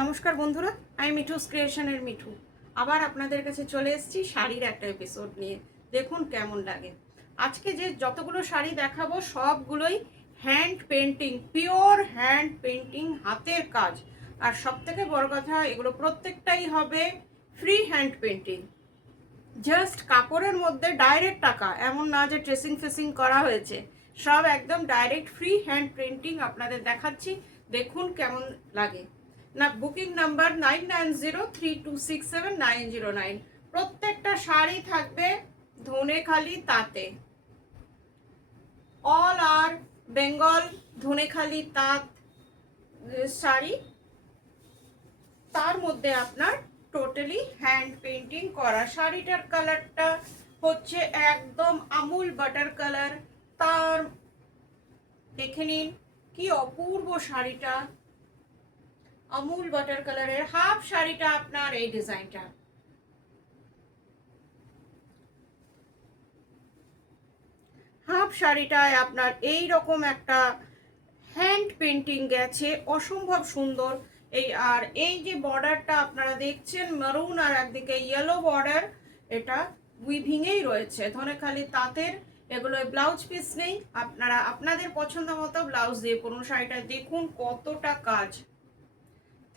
নমস্কার বন্ধুরা, আমি মিঠুস ক্রিয়েশনের মিঠু আবার আপনাদের কাছে চলে এসেছি শাড়ির একটা এপিসোড নিয়ে। দেখুন কেমন লাগে। আজকে যে যতগুলো শাড়ি দেখাবো সবগুলোই hand painting, pure hand painting, হাতের কাজ। আর সব থেকে বড় কথা, এগুলো প্রত্যেকটাই হবে ফ্রি হ্যান্ড পেন্টিং। জাস্ট কাপড়ের মধ্যে ডাইরেক্ট টাকা, এমন না যে ট্রেসিং ফেসিং করা হয়েছে। সব একদম ডাইরেক্ট ফ্রি হ্যান্ড পেন্টিং আপনাদের দেখাচ্ছি, দেখুন কেমন লাগে। না, বুকিং নাম্বার 9903267909। প্রত্যেকটা শাড়ি থাকবে ধনেখালি তাঁতে, অল আর বেঙ্গল ধনেখালি তাঁত শাড়ি। তার মধ্যে আপনার টোটালি হ্যান্ড পেন্টিং করা। শাড়িটার কালারটা হচ্ছে একদম আমুল বাটার কালার। তার দেখে নিন কি অপূর্ব শাড়িটা, আমুল বাটার কালারের হাফ শাড়িটা আপনার এই ডিজাইনটা। হাফ শাড়িটায় আপনার এই রকম একটা হ্যান্ড পেন্টিং গেছে, অসম্ভব সুন্দর। আর এই যে বর্ডারটা আপনারা দেখছেন মারুন আর একদিকে ইয়েলো বর্ডার, এটা উইভিংয়েই রয়েছে ধনেখালি তাঁতের। এগুলো ব্লাউজ পিস নেই, আপনারা আপনাদের পছন্দ মতো ব্লাউজ দিয়ে পরুন। শাড়িটা দেখুন কতটা কাজ।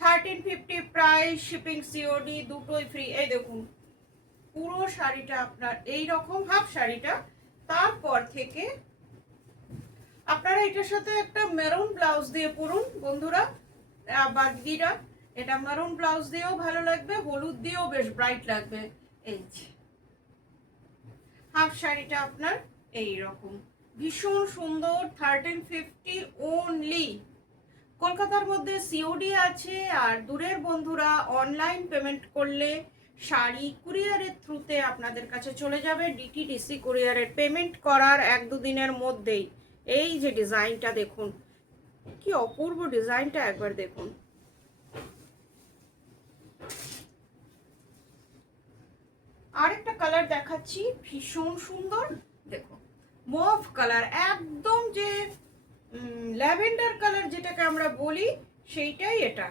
1350 প্রাইস, শিপিং সিওডি দুটোই ফ্রি। এই দেখুন পুরো শাড়িটা আপনার এই রকম হাফ শাড়িটা। তারপর থেকে আপনারা এটার সাথে একটা মেরুন ব্লাউজ দিয়ে পরুন বন্ধুরা বা দিদিরা। এটা মেরুন ব্লাউজ দিয়েও ভালো লাগবে, হলুদ দিয়েও বেশ ব্রাইট লাগবে। এই যে হাফ শাড়িটা আপনার এই রকম ভীষণ সুন্দর। 1350 ওনলি। কলকাতার মধ্যে সিওডি আছে, আর দূরের বন্ধুরা অনলাইন পেমেন্ট করলে শাড়ি কুরিয়ারের থ্রুতে আপনাদের কাছে চলে যাবে। ডিটিডিসি কুরিয়ারের পেমেন্ট করার 1-2 দিনের মধ্যেই। এই যে ডিজাইনটা দেখুন কি অপূর্ব ডিজাইনটা, একবার দেখুন। আরেকটা কালার দেখাচ্ছি ভীষণ সুন্দর, দেখুন মভ কালার, একদম যে ল্যাভেন্ডার কালার যেটাকে আমরা বলি সেইটাই এটা।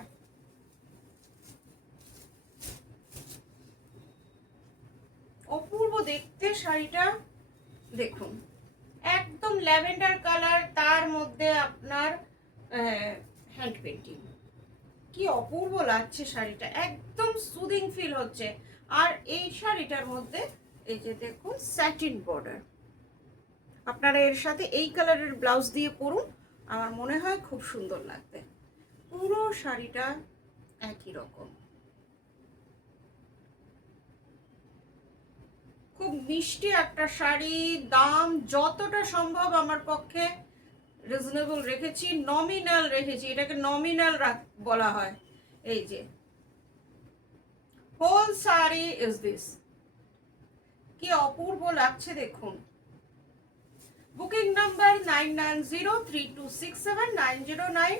অপূর্ব দেখতে শাড়িটা, দেখুন একদম ল্যাভেন্ডার কালার, তার মধ্যে আপনার হ্যান্ড পেন্টিং। কি অপূর্ব লাগছে শাড়িটা, একদম সুদিং ফিল হচ্ছে। আর এই শাড়িটার মধ্যে এই যে দেখুন স্যাটিন বর্ডার। আপনারা এর সাথে এই কালারের ব্লাউজ দিয়ে পরুন, আমার মনে হয় খুব সুন্দর লাগবে। পুরো শাড়িটা একই রকম, খুব মিষ্টি একটা শাড়ি। দাম যতটা সম্ভব আমার পক্ষে রিজনেবল রেখেছি, নমিনাল রেখেছি, এটাকে নমিনাল বলা হয়। এই যে হোল শাড়ি ইজ দিস, কি অপূর্ব লাগছে দেখুন। Booking number 9903267909।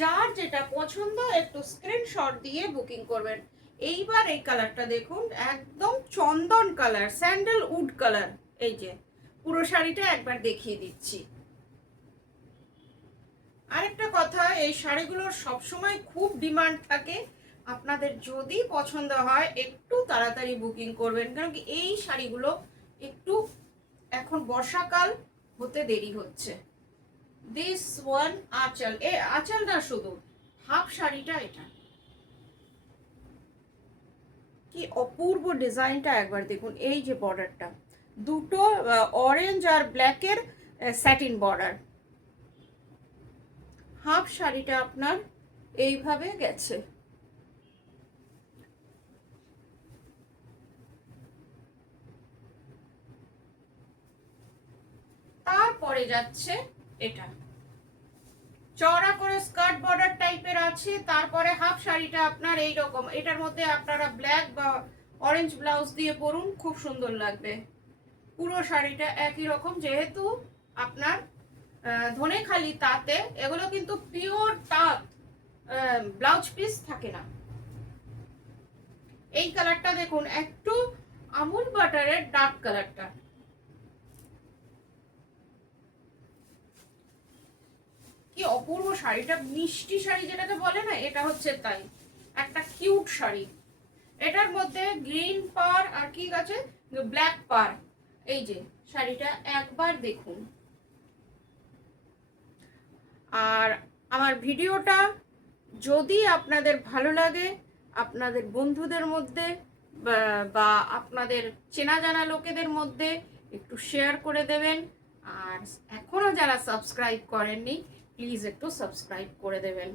যার যেটা পছন্দ একটু স্ক্রিনশট দিয়ে বুকিং করবেন। এইবার এই কালারটা দেখুন, একদম চন্দন কালার, স্যান্ডেল উড কালার। এই যে পুরো শাড়িটা একবার দেখিয়ে দিচ্ছি। আরেকটা কথা, এই শাড়িগুলোর সবসময় খুব ডিমান্ড থাকে। আপনাদের যদি পছন্দ হয় একটু তাড়াতাড়ি বুকিং করবেন, কারণ কি এই শাড়িগুলো একটু এখন বর্ষাকাল হতে দেরি হচ্ছে। দিস ওয়ান আঁচল, এ আঁচল না, শুধু হাফ শাড়িটা এটা। কি অপূর্ব ডিজাইনটা একবার দেখুন। এই যে বর্ডারটা দুটো অরেঞ্জ আর ব্ল্যাকের স্যাটিন বর্ডার। হাফ শাড়িটা আপনার এইভাবে গেছে। তারপরে যাচ্ছে এটা চওড়া করে স্কার্ট বর্ডার টাইপের আছে। তারপরে হাফ শাড়িটা আপনার এই রকম, এটার মধ্যে আপনারা ব্ল্যাক বা অরেঞ্জ ব্লাউজ দিয়ে পরুন, খুব সুন্দর লাগবে। পুরো শাড়িটা একই রকম, যেহেতু আপনার ধনেখালি তাঁতে, এগুলো কিন্তু পিওর তাঁত, ব্লাউজ পিস থাকে না। এই কালারটা দেখুন, একটু আমুল বাটারের ডার্ক কালারটা, কি অপূর্ব শাড়িটা। মিষ্টি শাড়ি যেটাকে বলে না, এটা হচ্ছে তাই। একটা কিউট শাড়ি। এটার মধ্যে গ্রিন পার আর কি আছে, ব্ল্যাক পার। এই যে শাড়িটা একবার দেখুন। আর আমার ভিডিওটা যদি আপনাদের ভালো লাগে, আপনাদের বন্ধুদের মধ্যে বা আপনাদের চেনা জানা লোকেদের মধ্যে একটু শেয়ার করে দেবেন। আর এখনও যারা সাবস্ক্রাইব করেননি প্লিজ একটু সাবস্ক্রাইব করে দেবেন,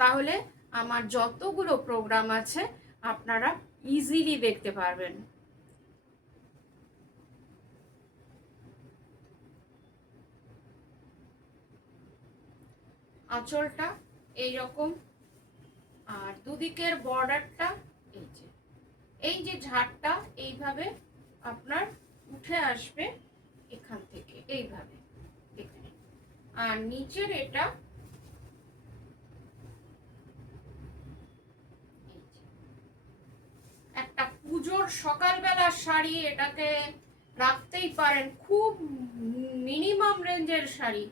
তাহলে আমার যতগুলো প্রোগ্রাম আছে আপনারা ইজিলি দেখতে পারবেন। আঁচলটা এইরকম, আর দুদিকের বর্ডারটা এই যে ঝাড়টা এইভাবে আপনার উঠে আসবে এখান থেকে, এইভাবে দেখুন। আর নিচের এটা একটা পুজোর সকালবেলা শাড়ি, এটাকে রাখতেই পারেন, খুব মিনিমাম রেঞ্জের শাড়ি।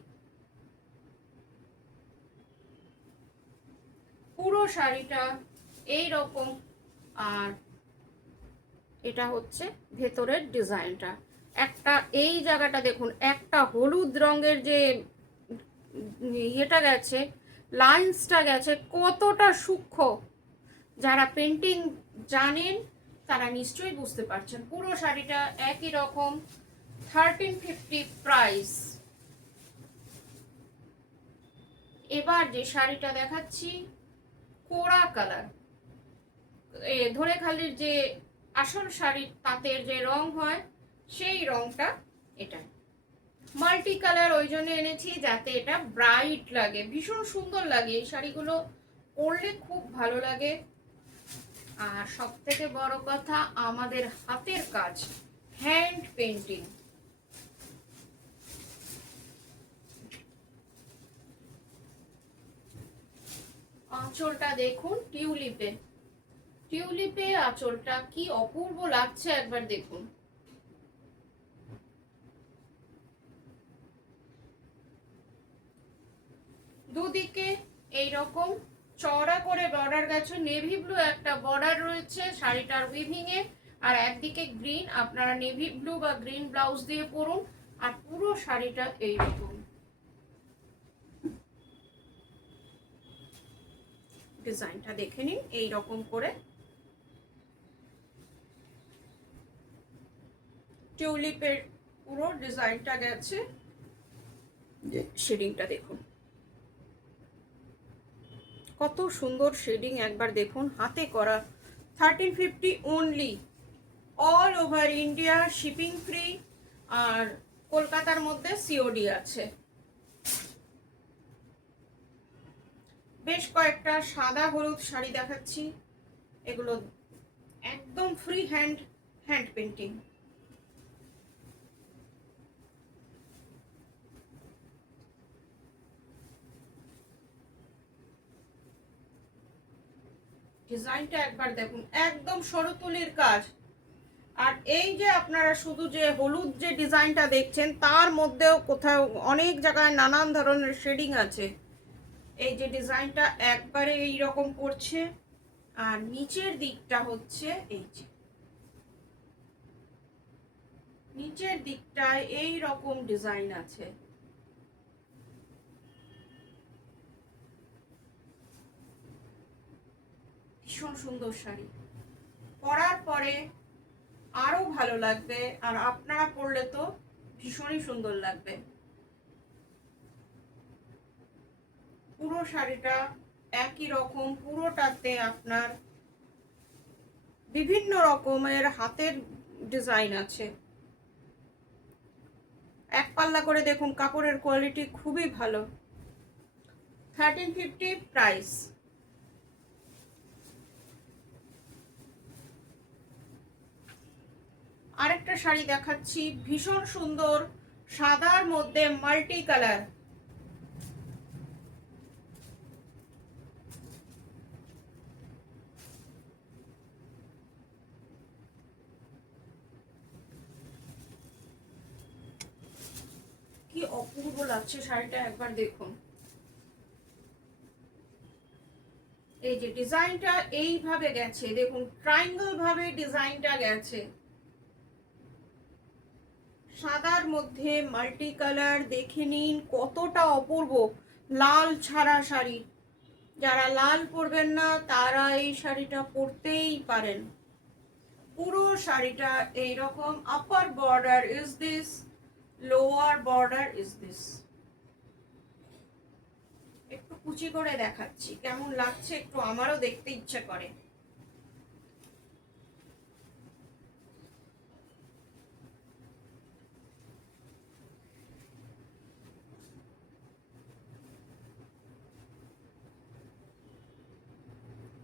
পুরো শাড়িটা এই রকম। আর এটা হচ্ছে ভেতরের ডিজাইনটা। একটা এই জায়গাটা দেখুন, একটা হলুদ রঙের যে ইয়েটা গেছে, লাইন্সটা গেছে, কতটা সূক্ষ্ম। যারা পেন্টিং জানেন তারা নিশ্চয়ই বুঝতে পারছেন। পুরো শাড়িটা একই রকম, 1350 প্রাইস। এবার যে শাড়িটা দেখাচ্ছি, কোরা কালার, ধনেখালির যে আসল শাড়ির তাঁতের যে রং হয় সেই রংটা এটা। মাল্টি কালার ওই জন্য এনেছি যাতে এটা ব্রাইট লাগে, ভীষণ সুন্দর লাগে। এই শাড়িগুলো পরলে খুব ভালো লাগে। আর সব থেকে বড় কথা, আমাদের হাতের কাজ, হ্যান্ড পেন্টিং। আঁচলটা দেখুন, টিউলিপে টিউলিপে আঁচলটা কি অপূর্ব লাগছে, একবার দেখুন। দুদিকে এইরকম চওড়া করে বর্ডার গেছে, নেভি ব্লু একটা বর্ডার রয়েছে শাড়িটার উইভিং এ, আর একদিকে গ্রিন। আপনারা নেভি ব্লু বা গ্রিন ব্লাউজ দিয়ে পরুন। আর পুরো শাড়িটা এইরকম ডিজাইনটা দেখে নিন, এইরকম করে টিউলিপের পুরো ডিজাইনটা গেছে। শেডিংটা দেখুন কত সুন্দর শেডিং, একবার দেখুন। হাতে করা, 1350 only, all over India, shipping free. আর কলকাতার মধ্যে সিওডি আছে। বেশ কয়েকটা সাদা হলুদ শাড়ি দেখাচ্ছি, এগুলো একদম ফ্রি হ্যান্ড পেন্টিং। ডিজাইনটা একবার দেখুন, একদম সরতুলির কাজ। আর এই যে আপনারা শুধু যে হলুদ যে ডিজাইনটা দেখছেন, তার মধ্যেও কোথাও অনেক জায়গায় নানান ধরনের শেডিং আছে। এই যে ডিজাইনটা একবারে এই রকম করছে। আর নিচের দিকটা হচ্ছে এই যে, নিচের দিকটায় এই রকম ডিজাইন আছে। ভীষণ সুন্দর শাড়ি, পরার পরে আরো ভালো লাগবে, আর আপনারা পরলে তো ভীষণই সুন্দর লাগবে। পুরো শাড়িটা একই রকম, পুরোটাতে আপনার বিভিন্ন রকমের হাতের ডিজাইন আছে। এক পাল্লা করে দেখুন, কাপড়ের কোয়ালিটি খুবই ভালো। 1350 প্রাইস। আরেকটা শাড়ি দেখাচ্ছি, ভীষণ সুন্দর, সাদার মধ্যে মাল্টি কালার। কি অপূর্ব লাগছে শাড়িটা, একবার দেখুন। এই যে ডিজাইনটা এইভাবে গেছে, দেখুন ট্রায়াঙ্গেল ভাবে ডিজাইনটা গেছে, সাদার মধ্যে মাল্টি কালার। দেখে নিন কতটা অপূর্ব, লাল ছাড়া শাড়ি। যারা লাল পরবেন না তারা এই শাড়িটা পরতেই পারেন। পুরো শাড়িটা এইরকম, upper border is this, lower border is this. একটু কুচি করে দেখাচ্ছি কেমন লাগছে, একটু আমারও দেখতে ইচ্ছে করে।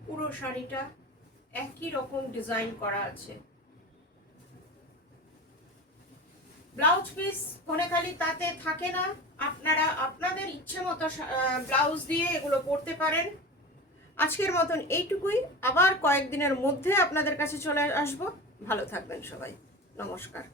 পুরো শাড়িটা একই রকম ডিজাইন করা আছে। ব্লাউজ পিস কোনেখালি তাতে থাকে না, আপনারা আপনাদের ইচ্ছে মতো ব্লাউজ দিয়ে এগুলো পরতে পারেন। আজকের মতন এইটুকুই, আবার কয়েকদিনের মধ্যে আপনাদের কাছে চলে আসবো। ভালো থাকবেন সবাই, নমস্কার।